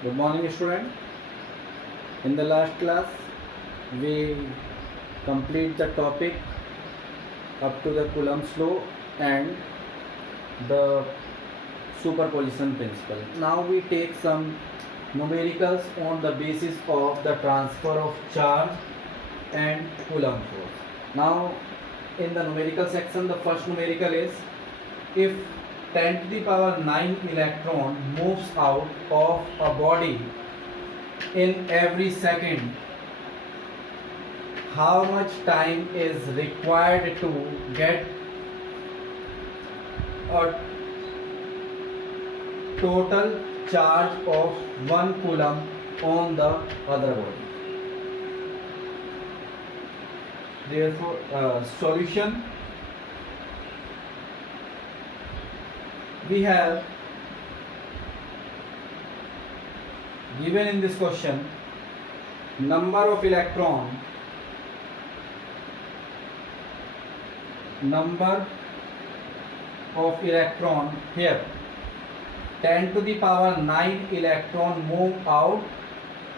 Good morning, student. In the last class, we complete the topic up to the Coulomb's law and the superposition principle. Now we take some numericals on the basis of the transfer of charge and Coulomb force. Now, in the numerical section, the first numerical is if 10 to the power 9 electron moves out of a body in every second, how much time is required to get a total charge of 1 coulomb on the other body. Therefore, solution, we have given in this question number of electron here 10 to the power 9 electron move out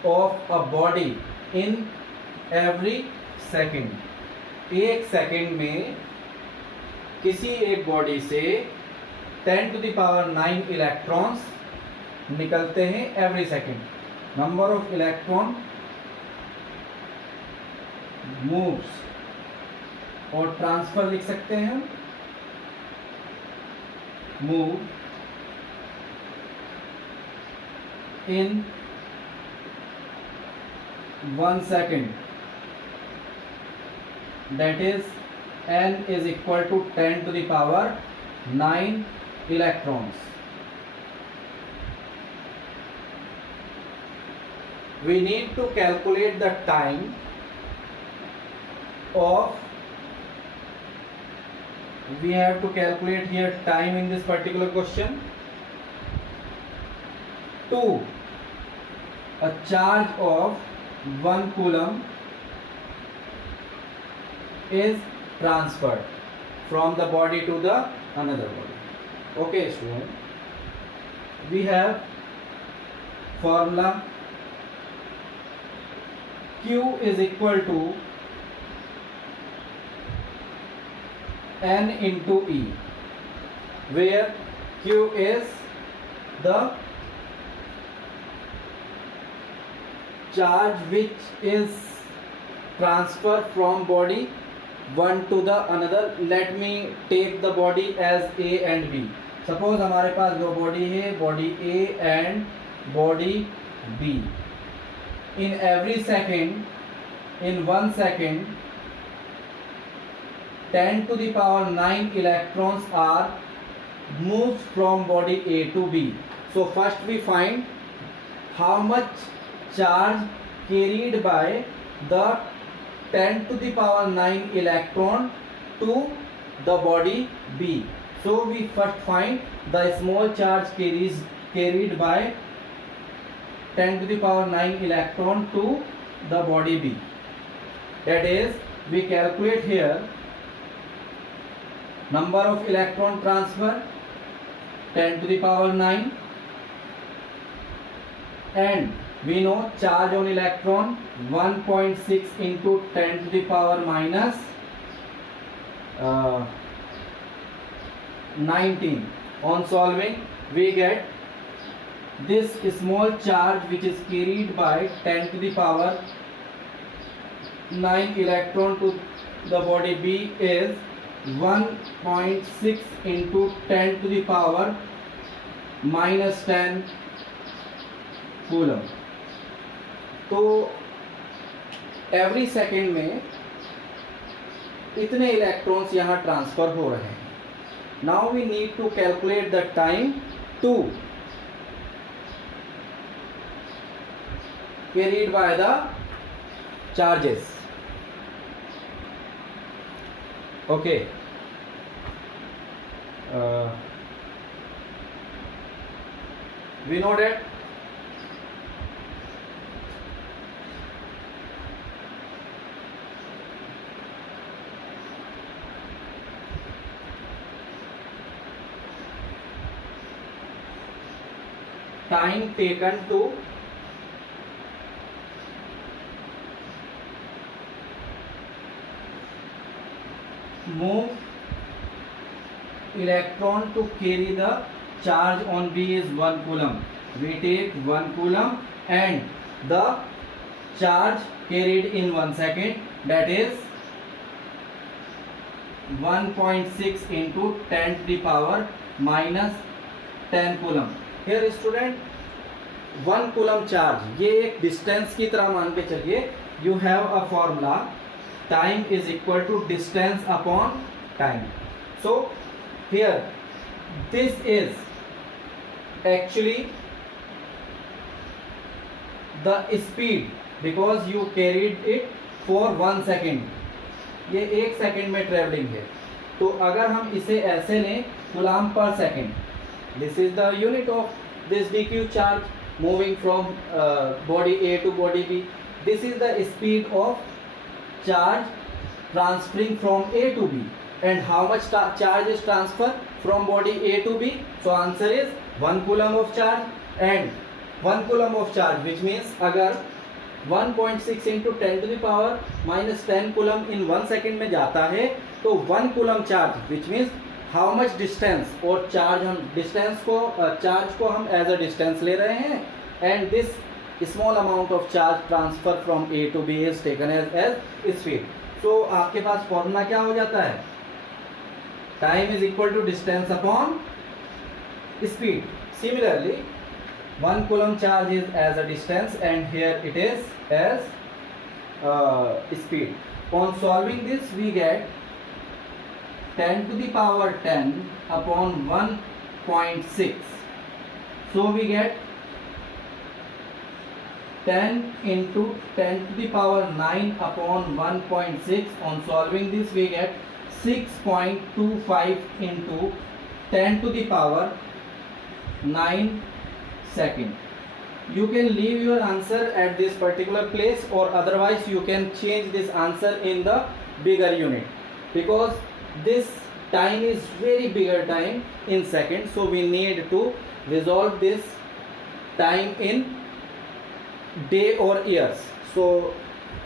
of a body in every second. एक second में किसी एक body से 10 to the power 9 electrons निकलते हैं every second. Number of electron moves और transfer लिख सकते हैं move in 1 second, that is n is equal to 10 to the power 9 electrons. We need to calculate the time of, we have to calculate here time in this particular question. To a charge of 1 coulomb is transferred from the body to the another body. Okay, student, we have formula Q is equal to N into E, where Q is the charge which is transferred from body one to the another. Let me take the body as A and B. Suppose हमारे पास दो body है, body A and body B. In every second, in 1 second, 10 to the power 9 electrons are moved from body A to B. So first we find how much charge carried by the 10 to the power 9 electron to the body B. So we first find the small charge carried by 10 to the power 9 electron to the body B. That is, we calculate here number of electron transfer 10 to the power 9, and we know charge on electron 1.6 into 10 to the power minus 19. On solving, we get this small charge which is carried by 10 to the power 9 electron to the body B is 1.6 into 10 to the power minus 10 coulomb. तो every second में इतने electrons यहाँ transfer हो रहे हैं. Now we need to calculate the time to carried by the charges. Okay, we know that time taken to move electron to carry the charge on B is 1 coulomb. We take 1 coulomb and the charge carried in 1 second, that is 1.6 into 10 to the power minus 10 coulomb. Here student, 1 coulomb charge, ये एक distance की तरह मान के चलिए. You have a formula, time is equal to distance upon time. So here this is actually the speed because you carried it for 1 second. ये 1 second में travelling है. तो अगर हम इसे ऐसे लें, coulomb per second, this is the unit of this dq charge moving from body A to body B. This is the speed of charge transferring from A to B. And how much charge is transferred from body A to B? So answer is 1 coulomb of charge. And 1 coulomb of charge, which means अगर 1.6 into 10 to the power minus 10 coulomb in 1 second में जाता है, तो 1 coulomb charge, which means how much distance, और charge हम distance को charge को हम as a distance ले रहे हैं, and this small amount of charge transfer from A to B is taken as speed. So आपके पास फॉर्मूला क्या हो जाता है? Time is equal to distance upon speed. Similarly, 1 coulomb charge is as a distance and here it is as speed. On solving this, we get 10 to the power 10 upon 1.6. So we get 10 into 10 to the power 9 upon 1.6. On solving this, we get 6.25 into 10 to the power 9 second. You can leave your answer at this particular place, or otherwise you can change this answer in the bigger unit, because this time is very bigger time in seconds, so we need to resolve this time in day or years. So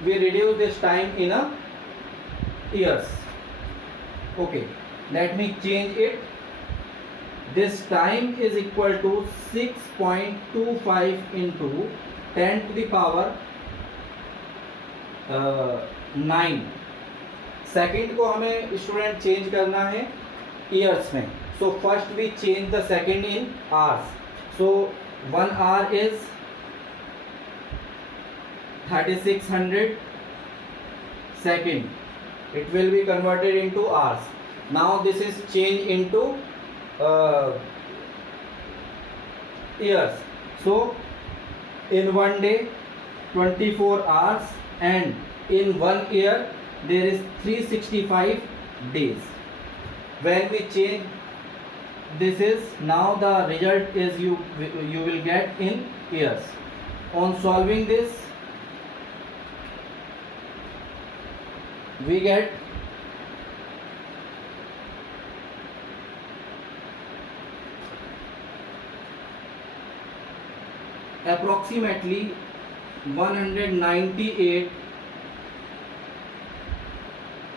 we reduce this time in a years. Okay, let me change it. This time is equal to 6.25 into 10 to the power 9. Second को हमें student change करना है years में. So first we change the second in hours. So 1 hour is 3600 second. It will be converted into hours. Now this is changed into years. So in 1 day 24 hours, and in 1 year there is 365 days. When we change this, is now the result is you will get in years. On solving this, we get approximately 198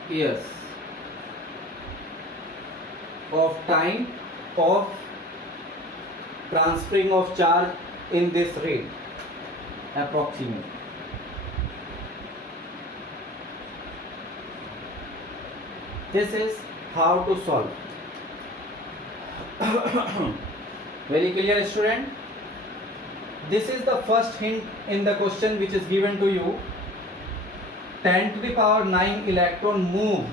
years of time of transferring of charge in this rate, approximately. This is how to solve. Very clear, student? This is the first hint in the question which is given to you. 10 to the power 9 electron move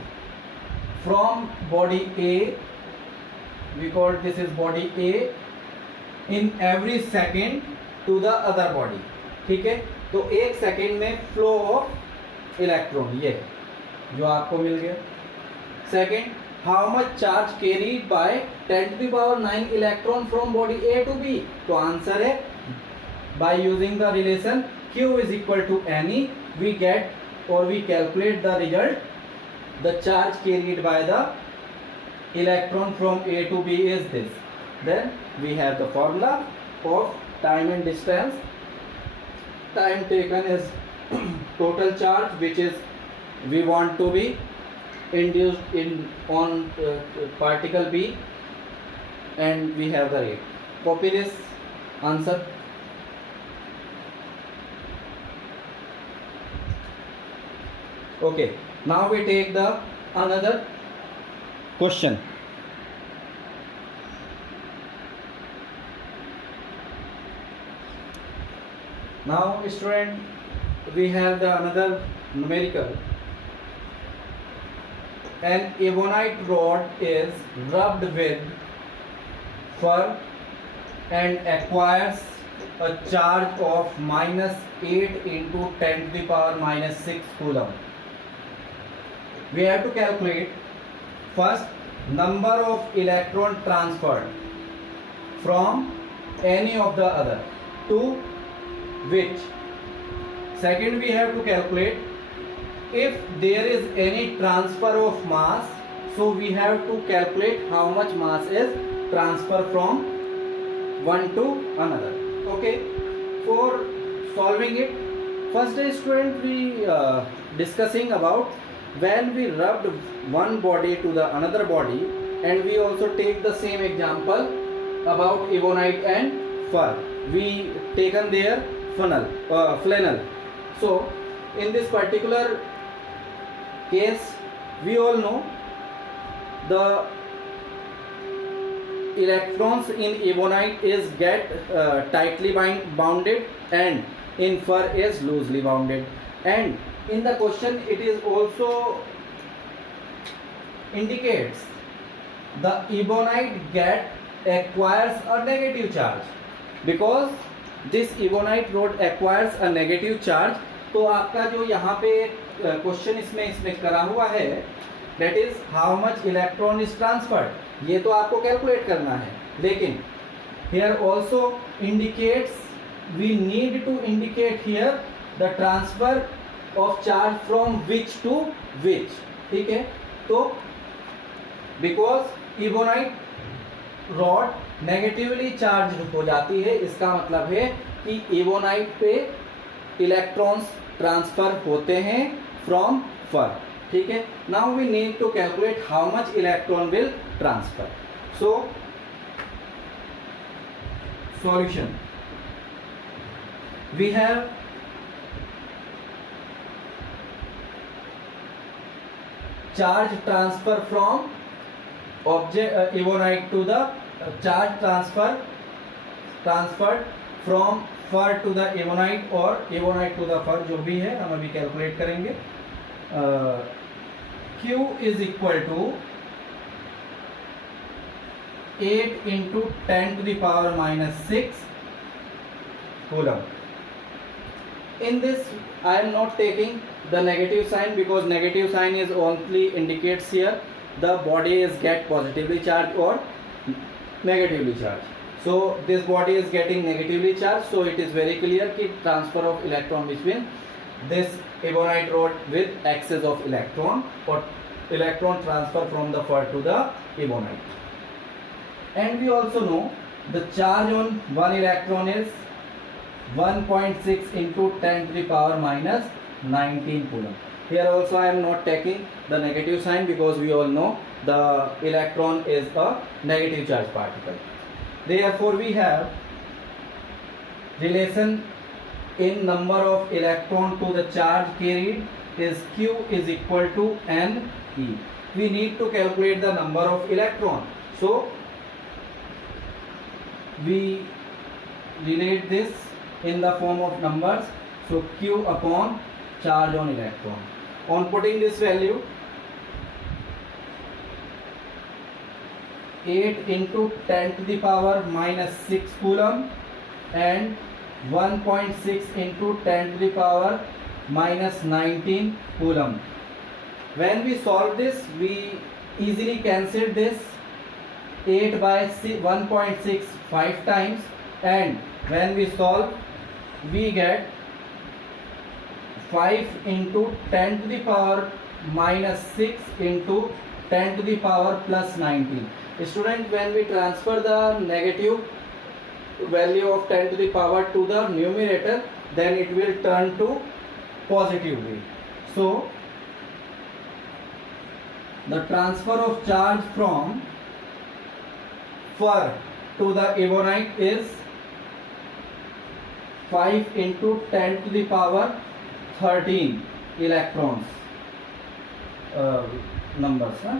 from body A, we call this is body A, in every second to the other body. ठीक है, तो एक second में flow of electron ये जो आपको मिल गया. Second, how much charge carried bye 10 to the power 9 electron from body A to B. तो आंसर है by using the relation Q is equal to NE, we get or we calculate the result. The charge carried by the electron from A to B is this. Then we have the formula of time and distance. Time taken is total charge, which is we want to be induced in on particle B, and we have the rate. Copy this answer. Okay, now we take the another question. Now student, we have the another numerical. An ebonite rod is rubbed with fur and acquires a charge of -8 into 10 to the power -6 coulomb. We have to calculate first number of electron transferred from any of the other to which. Second, we have to calculate if there is any transfer of mass, so we have to calculate how much mass is transferred from one to another. Okay, for solving it, first student, we discussing about when we rubbed one body to the another body, and we also take the same example about ebonite and fur. We taken their flannel. So in this particular case, we all know the electrons in ebonite is get tightly bounded, and in fur is loosely bounded. And in the question, it is also indicates the ebonite acquires a negative charge, because this ebonite rod acquires a negative charge. तो आपका जो यहाँ पे question इसमें करा हुआ है, that is how much electron is transferred, ये तो आपको कैलकुलेट करना है. लेकिन here also indicates, we need to indicate here the transfer of charge from which to which. ठीक है, तो because ebonite rod negatively charge हो जाती है, इसका मतलब है कि ebonite पे इलेक्ट्रॉन्स ट्रांसफर होते हैं फ्रॉम फर. ठीक है, now we need to calculate how much electron will transfer. So solution, we have charge transfer from object ebonite to the charge transferred from fur to the ebonite or ebonite to the fur, जो भी है हम अभी calculate करेंगे. Q is equal to 8 into 10 to the power -6 coulomb. In this, I am not taking the negative sign, because negative sign is only indicates here the body is get positively charged or negatively charged. So this body is getting negatively charged, so it is very clear कि transfer of electron between this ebonite rod with excess of electron, or electron transfer from the fur to the ebonite. And we also know the charge on one electron is 1.6 into 10 to the power -19 coulomb. Here also I am not taking the negative sign, because we all know the electron is a negative charge particle. Therefore we have relation in number of electron to the charge carried is Q is equal to NE. We need to calculate the number of electron, so we relate this in the form of numbers. So Q upon charge on electron. On putting this value, 8 into 10 to the power -6 coulomb and 1.6 into 10 to the power -19 coulomb. When we solve this, we easily cancel this 8 by 1.6 5 times, and when we solve, we get 5 into 10 to the power -6 into 10 to the power +19. Student, when we transfer the negative value of 10 to the power to the numerator, then it will turn to positive way. So the transfer of charge from fur to the ebonite is 5 into 10 to the power 13 electrons. Numbers, huh?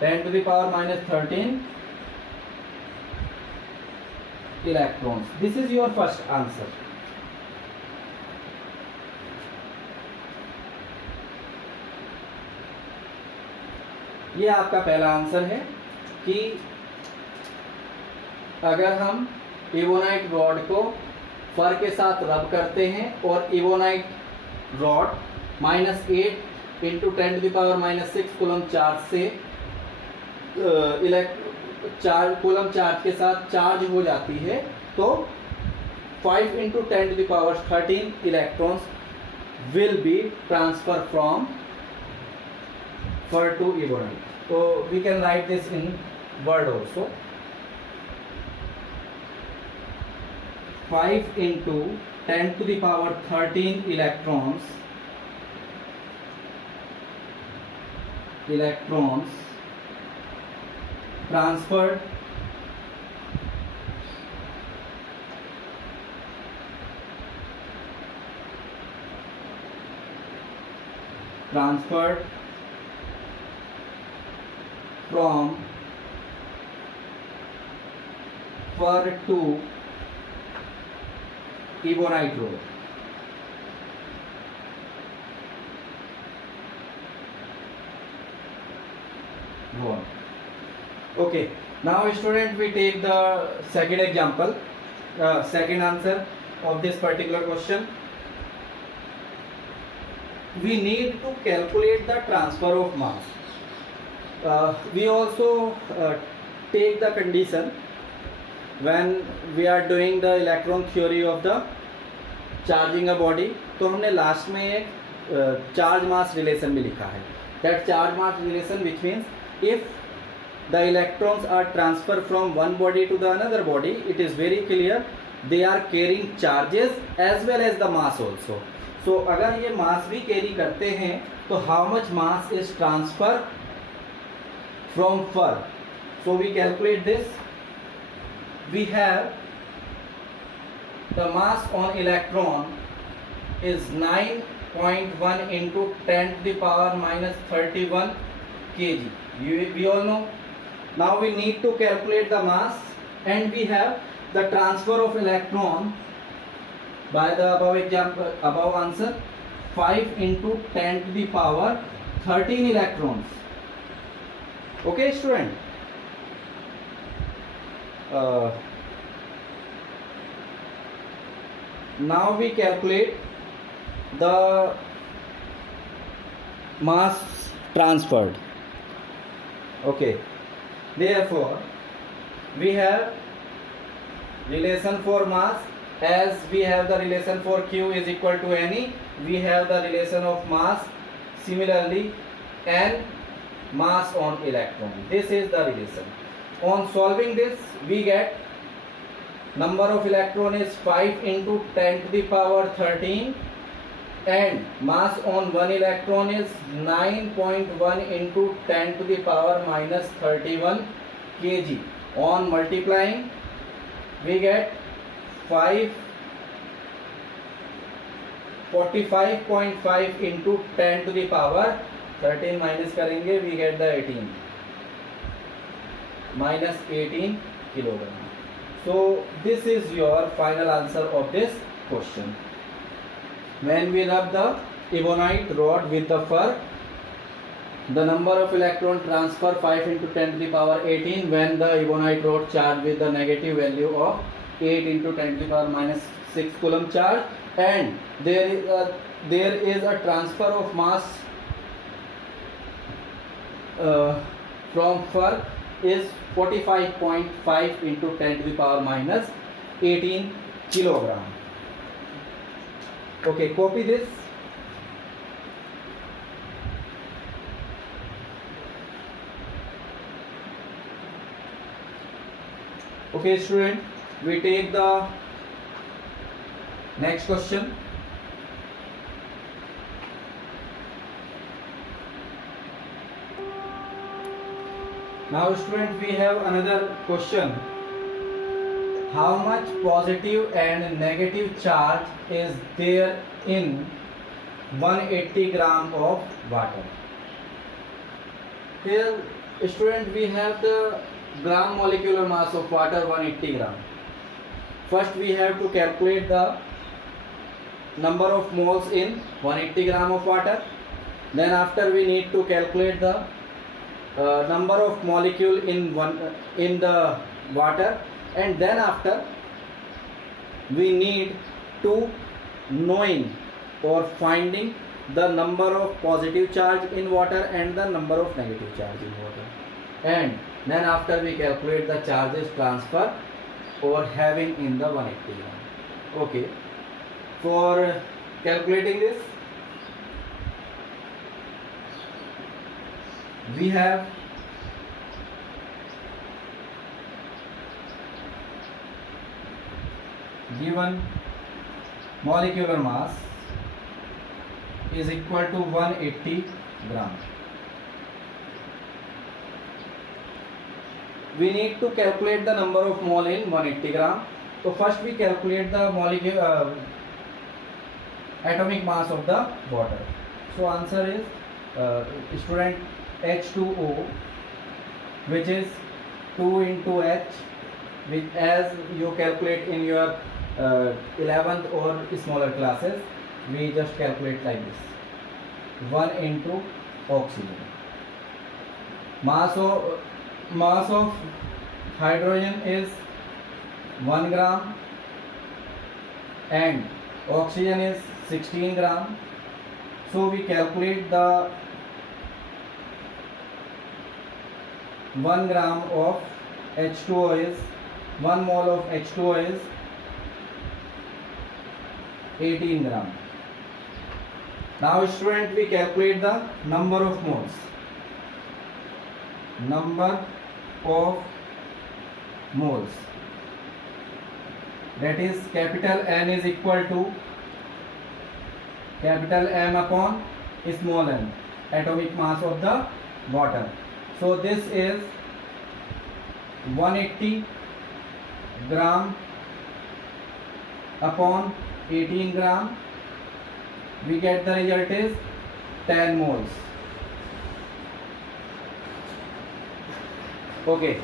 10 to the power minus 13 electrons. This is your first answer. ये आपका पहला answer है कि अगर हम इवोनाइट rod को फर के साथ रब करते हैं और ebonite rod -8 into 10 to the power -6 coulomb charge से कूलम चार्ज के साथ चार्ज हो जाती है तो 5 into 10 to the power 13 electrons will be transfer from fur to ebonite. So we can write this in word also. 5 into 10 to the power 13 electrons transferred from fur to ebonite rod. Okay, now student, we take the second example, second answer of this particular question. We need to calculate the transfer of mass. We also take the condition when we are doing the electron theory of the charging a body. तो हमने last में एक charge मास relation भी लिखा है. That charge mass relation, which means if the electrons are transferred from one body to the another body, it is very clear they are carrying charges as well as the mass also. So अगर ये mass भी carry करते हैं तो how much mass is transferred from fur? So we calculate this. We have the mass on electron is 9.1 into 10 to the power -31 kg. We all know. Now we need to calculate the mass, and we have the transfer of electron by the above answer, 5 into 10 to the power 13 electrons. Okay, student. Now we calculate the mass transferred. Okay, therefore we have relation for mass, as we have the relation for Q is equal to Ne, we have the relation of mass. Similarly, N mass on electron. This is the relation. On solving this, we get number of electron is 5 into 10 to the power 13, and mass on one electron is 9.1 into 10 to the power -31 kg. On multiplying, we get 45.5 into 10 to the power 13 minus करेंगे, we get the 18 -18 kilogram. So this is your final answer of this question. When we rub the ebonite rod with the fur, the number of electron transfer 5 into 10 to the power 18 when the ebonite rod charged with the negative value of 8 into 10 to the power -6 coulomb charge, and there is a transfer of mass from fur is 45.5 into 10 to the power -18 kilogram. Okay, copy this. Okay, student, we take the next question. Now student, we have another question. How much positive and negative charge is there in 180 gram of water? Here student, we have the gram molecular mass of water 180 gram. First we have to calculate the number of moles in 180 gram of water. Then after we need to calculate the number of molecule in the water, and then after we need to knowing or finding the number of positive charge in water and the number of negative charge in water, and then after we calculate the charges transfer or having in the 180 gram. Okay, for calculating this we have given molecular mass is equal to 180 gram. We need to calculate the number of mole in 180 gram. So first we calculate the molecule atomic mass of the water. So answer is student H2O, which is 2 into H, which as you calculate in your 11th or smaller classes, we just calculate like this: 1 into oxygen. Mass of hydrogen is 1 gram and oxygen is 16 gram. So we calculate the 1 gram of H2O is 1 mole of H2O is 18 gram. Now student, we calculate the number of moles. Number of moles, that is capital N is equal to capital M upon small n, atomic mass of the water. So this is 180 gram upon 18 gram. We get the result is 10 moles. Okay.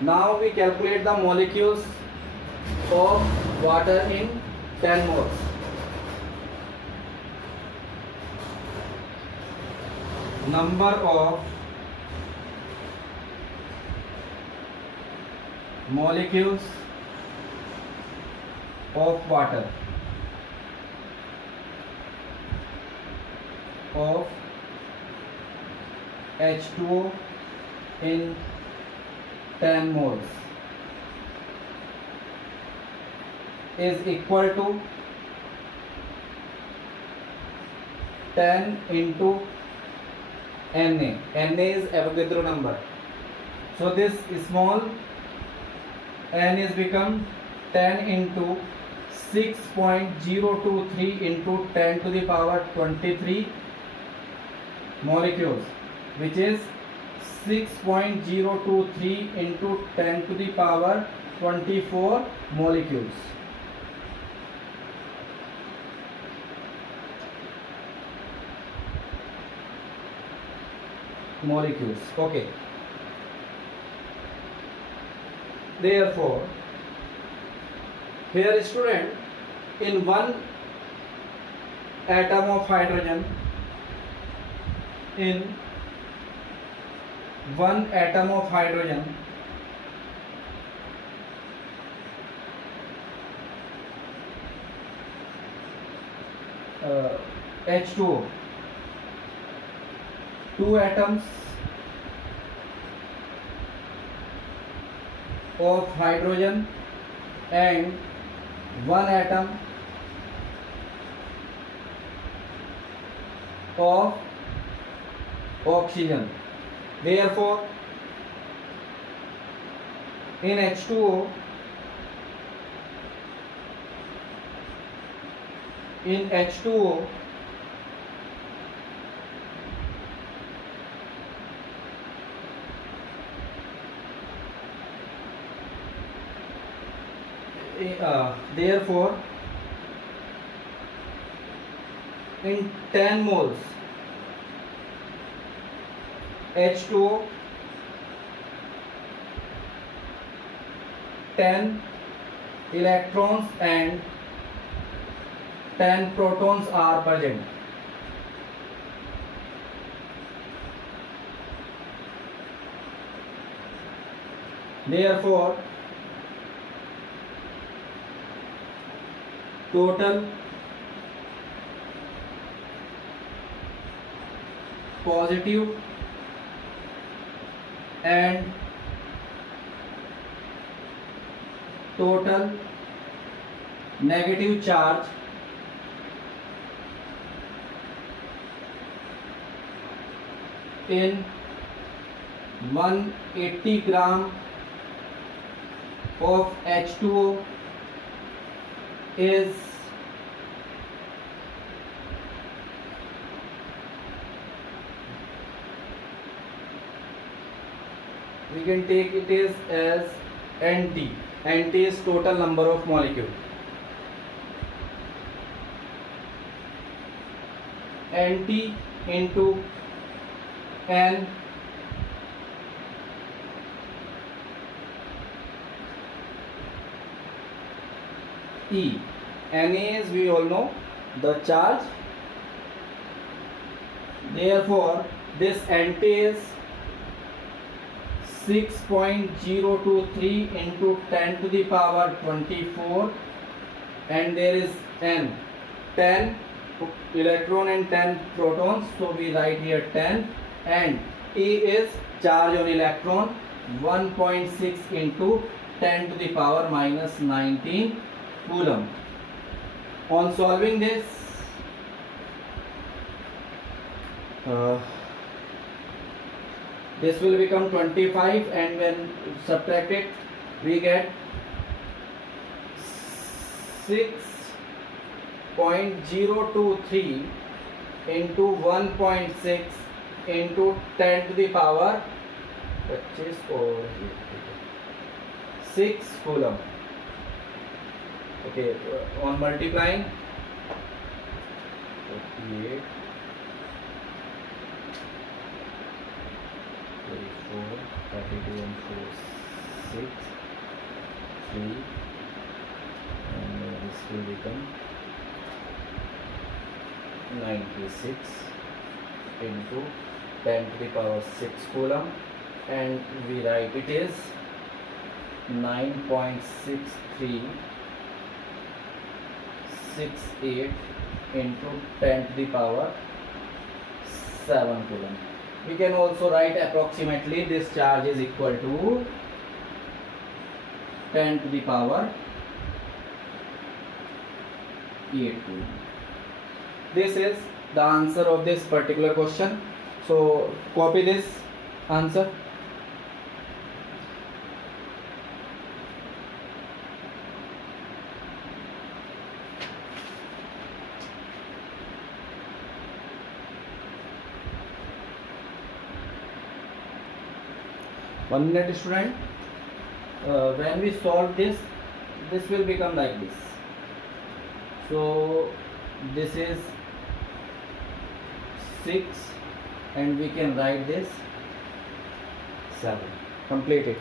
Now we calculate the molecules of water in 10 moles. Number of molecules of water of H2O in 10 moles is equal to 10 into Na. Na is Avogadro number. So this small n is become 10 into 6.023 into 10 to the power 23 molecules, which is 6.023 into 10 to the power 24 molecules. Okay. Therefore, here student, in one atom of hydrogen, in one atom of hydrogen, H2O, 2 atoms of hydrogen and 1 atom of oxygen. Therefore, in H2O, therefore in 10 moles H2O 10 electrons and 10 protons are present. Therefore, total positive and total negative charge in 180 gram of H2O is we can take it as NT. NT is total number of molecule. NT into N E. Na is, we all know, the charge. Therefore, this NT is 6.023 into 10 to the power 24, and there is N 10 electron and 10 protons, so we write here 10, and E is charge on electron 1.6 into 10 to the power minus 19 coulomb. On solving this, this will become 25, and when subtract it we get 6.023 into 1.6 into 10 to the power 6 coulomb. Okay, on multiplying 38, 34, 32 and 4, 6, 3, and this will become 96 into 10 to the power 6 coulomb, and we write it is 9.6368 into 10 to the power 7 coulomb. We can also write approximately this charge is equal to 10 to the power 8 coulomb. This is the answer of this particular question. So copy this answer. One minute, student. When we solve this, this will become like this. So this is 6, and we can write this 7. Complete it.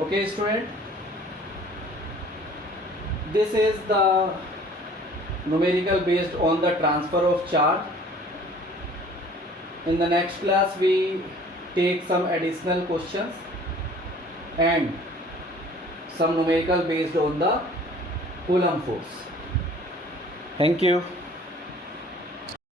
Okay, student. This is the numerical based on the transfer of charge. In the next class we take some additional questions and some numerical based on the Coulomb force. Thank you.